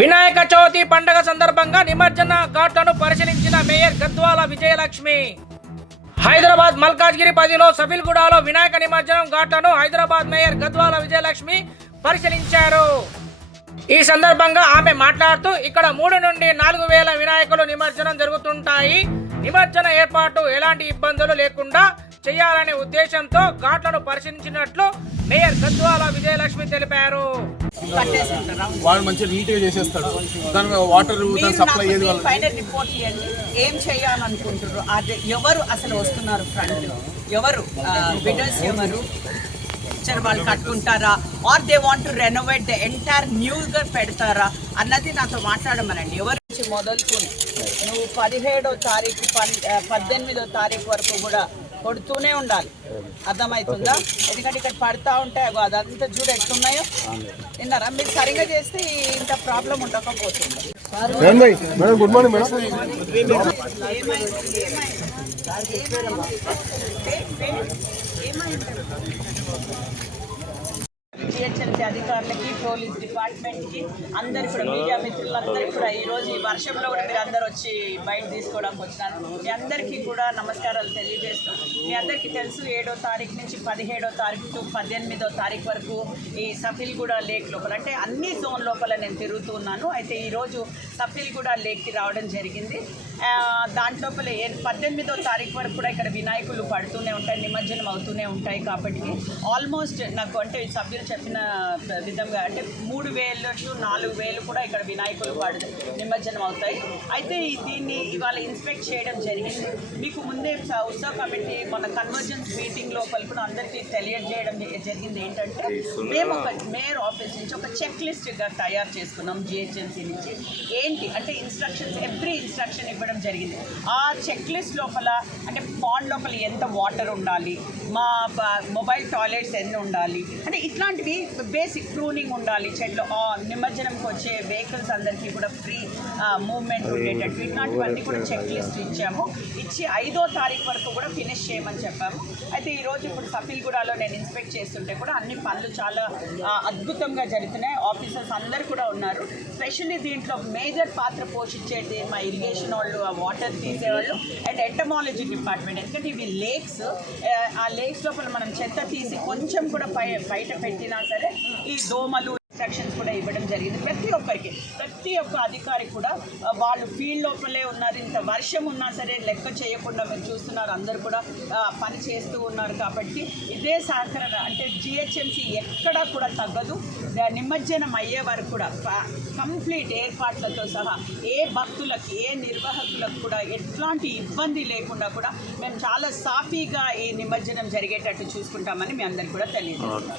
వినాయక చవితి పండుగ సందర్భంగా నిమజ్జన ఘాట్లను పరిశీలించిన మేయర్ గద్వాల విజయలక్ష్మి. హైదరాబాద్ మల్కాజ్గిరి 10లో సఫిల్గూడలో వినాయక నిమజ్జనం ఘాట్లను హైదరాబాద్ మేయర్ గద్వాల విజయలక్ష్మి పరిశీలించారు. ఈ సందర్భంగా ఆమె మాట్లాడుతూ ఇక్కడ 3 నుండి 4 వేల వినాయకులు నిమజ్జనం జరుగుతుంటాయి. నిమజ్జన ఏర్పాటు ఎలాంటి ఇబ్బందులు లేకుండా చేయాలనే ఉద్దేశంతో ఘాట్లను పరిశీలించినట్లు మేయర్ గద్వాల విజయలక్ష్మి తెలిపారు. వాళ్ళు మంచి నీట్గా చేసేస్తాడు. దాని వాటర్ సప్లై పైన రిపోర్ట్ ఇవ్వండి, ఏం చేయాలనుకుంటారు, అది ఎవరు అసలు వస్తున్నారు, ఫ్రంట్ ఎవరు, బిడర్స్ ఎవరు, వాళ్ళు కట్టుకుంటారా, or they want to renovate the entire న్యూగా పెడతారా అన్నది నాతో మాట్లాడమనండి. ఎవరి నుంచి మొదలుకొని నువ్వు 17వ తారీఖు 18వ తారీఖు వరకు కూడా కొడుతూనే ఉండాలి. అర్థమవుతుందా? ఎందుకంటే ఇక్కడ పడతా ఉంటాయి, అదంతా చూడు ఎట్లున్నాయో. విన్నారా? మీరు సరిగా చేస్తే ఇంత ప్రాబ్లం ఉండకపోతుంది. Good morning madam. జిహెచ్ఎంసీ అధికారులకి, పోలీస్ డిపార్ట్మెంట్కి, అందరు కూడా మీడియా మిత్రులందరికీ కూడా ఈరోజు ఈ వర్షంలో కూడా మీరు అందరూ వచ్చి బయట తీసుకోవడానికి వచ్చినారు. మీ అందరికీ కూడా నమస్కారాలు తెలియజేస్తూ, మీ అందరికీ తెలుసు 7వ తారీఖు నుంచి 17వ తారీఖు టు 18వ తారీఖు వరకు ఈ సఫిల్గూడ లేక్ లోపల, అంటే అన్ని జోన్ లోపల నేను తిరుగుతూ ఉన్నాను. అయితే ఈరోజు సఫిల్గూడ లేక్కి రావడం జరిగింది. దాంట్లోపల 18వ తారీఖు వరకు కూడా ఇక్కడ వినాయకులు పడుతూనే ఉంటాయి, నిమజ్జనం అవుతూనే ఉంటాయి. కాబట్టి ఆల్మోస్ట్ నాకు అంటే సభ్యులు చెప్పిన విధంగా అంటే 3,000 టు 4,000 కూడా ఇక్కడ వినాయకులు నిమజ్జనం అవుతాయి. అయితే దీన్ని ఇవాళ ఇన్స్పెక్ట్ చేయడం జరిగింది. మీకు ముందే ఉత్సవ కమిటీ మన కన్వర్జెన్స్ మీటింగ్ లోపల కూడా అందరికీ తెలియజేయడం జరిగింది. ఏంటంటే మేము ఒక మేయర్ ఆఫీస్ నుంచి ఒక చెక్ లిస్ట్గా తయారు చేసుకున్నాం. జిహెచ్ఎంసీ నుంచి ఏంటి అంటే ఇన్స్ట్రక్షన్స్, ఎవ్రీ ఇన్స్ట్రక్షన్ ఇవ్వడం జరిగింది. ఆ చెక్ లిస్ట్ లోపల అంటే పాండ్ లోపల ఎంత వాటర్ ఉండాలి, మా మొబైల్ టాయిలెట్స్ ఎన్ని ఉండాలి, అంటే ఇట్లాంటివి బేసిక్ ప్రూనింగ్ ఉండాలి, చెట్లు నిమజ్జనంకి వచ్చే వెహికల్స్ అందరికీ కూడా ఫ్రీ మూవ్మెంట్ ఉండేటట్టు ఇట్లాంటివన్నీ కూడా చెక్ లిస్ట్ ఇచ్చి 5వ తారీఖు వరకు కూడా ఫినిష్ చేయమని చెప్పాము. అయితే ఈరోజు ఇప్పుడు సఫిల్గూడలో నేను ఇన్స్పెక్ట్ చేస్తుంటే కూడా అన్ని పనులు చాలా అద్భుతంగా జరుగుతున్నాయి. ఆఫీసర్స్ అందరు కూడా ఉన్నారు. స్పెషల్లీ దీంట్లో మేజర్ పాత్ర పోషించేది మా ఇరిగేషన్ వాళ్ళు, వాటర్ తీసేవాళ్ళు అండ్ ఎంటమాలజీ డిపార్ట్మెంట్. ఎందుకంటే ఇవి లేక్స్, ఆ లేక్స్ లోపల మనం చెత్త తీసి కొంచెం కూడా బయట పెట్టినా సరే ఈ దోమలు ఇన్స్ట్రక్షన్స్ కూడా ఇవ్వడం జరిగింది. ప్రతి ఒక్క అధికారి కూడా వాళ్ళు ఫీల్డ్ లోపలే ఉన్నారు. ఇంత వర్షం ఉన్నా సరే లెక్క చేయకుండా మీరు చూస్తున్నారు, అందరూ కూడా పని చేస్తూ ఉన్నారు. కాబట్టి ఇదే సహకరణ అంటే జిహెచ్ఎంసీ ఎక్కడా కూడా తగ్గదు. నిమజ్జనం అయ్యే వరకు కూడా కంప్లీట్ ఏర్పాట్లతో సహా ఏ భక్తులకి, ఏ నిర్వాహకులకు కూడా ఎట్లాంటి ఇబ్బంది లేకుండా కూడా మేము చాలా సాఫీగా ఈ నిమజ్జనం జరిగేటట్టు చూసుకుంటామని మీ అందరికీ కూడా తెలియజేస్తాం.